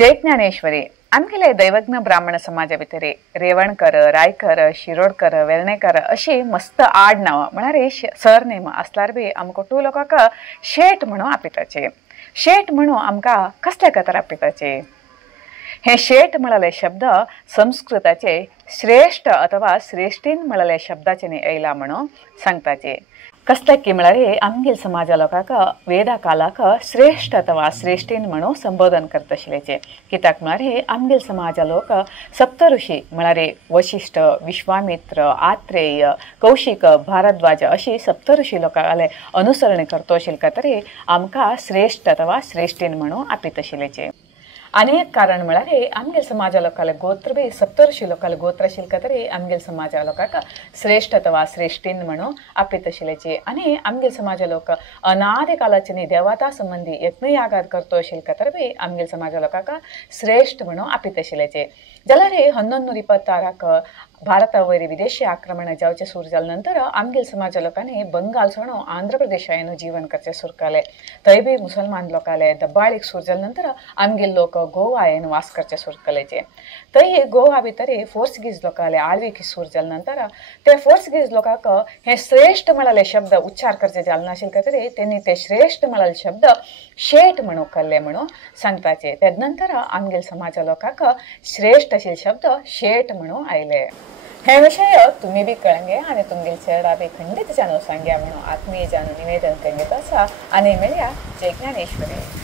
जय ज्ञानेश्वरी. आमगेले दैवज्ञ ब्राह्मण समाजा भितर रेवणकर, रायकर, शिरोडकर, वेर्णेकर अशी मस्त आड नाव म्हळ्यार सरनेम असल्यार बी आमकां टू लोकांक शेट म्हणून आपिताचे. शेट म्हणून आमकां कसले खातीर आपिताचे? हे शेट म्हळाले शब्द संस्कृताचे श्रेष्ठ अथवा श्रेष्ठीन म्हळाले शब्दाचे येयला म्हणून सांगताचे. कसले की म्हळ्यार आमगेल समाजा लोकांक वेदा कालाक श्रेष्ठ अथवा श्रेष्ठीन म्हणून संबोधन करता आशिल्लेचे. कित्याक म्हळ्यार आमगेल समाजा लोक सप्तऋषी म्हळ्यार वशिष्ठ, विश्वामित्र, आत्रेय, कौशिक, भारद्वाज अशी सप्तऋषी लोकांले अनुसरण करता आशिल्ले खातीर आमकां श्रेष्ठ अथवा श्रेष्ठीन म्हणून आपित आशिल्लेचे. आनी एक कारण म्हळ्यार आमगेल समाजा लोकांले गोत्र बी सप्तऋषी लोकांले गोत्र आशिल्ले खातीर आमगेल समाजा लोकांक श्रेष्ठ अथवा श्रेष्ठीन म्हणून आपित आशिल्लेचे. आनी आमगेल समाजा लोक अनादी कालाचे देवता संबंधी यज्ञयागाद करता आशिल्ले खातीर बी आमगेल समाजा लोकांक श्रेष्ठ म्हणून आपित आशिल्लेचे. जाल्यार 1126 भारता वयर विदेशी आक्रमण जावचे सुरू जाले नंतर आमगेल समाजा लोकांनी बंगाल सोडून आंध्र प्रदेशान जीवन करचे सुरू केले. थंय बी मुसलमान लोकांले दबाळीक सुरू जाले नंतर आमगेल लोक गोवा येवन वास करचे सुरू केलेचे. थंय गोवा भितर पोर्तुगीज लोकांले आळवीक सुरू जाले नंतर ते पोर्तुगीज लोकांक हे श्रेष्ठ म्हळाले शब्द उच्चार करचे जाले नाशिल्ले खातीर त्यांनी ते श्रेष्ठ म्हळाले शब्द शेट म्हणून केल्ले म्हणून सांगताचे. तेज नंतर आमगेल समाजा लोकांक श्रेष्ठ आशिल्ले शब्द शेट म्हणून आयले. हे विषय तुम्ही बी कळंगे आणि तुमगेल चेडा बी खंडित जाणून सांग्या म्हणून आत्मीय जाणून निवेदन करीत आसा. आनी मेळया जय ज्ञानेश्वरी.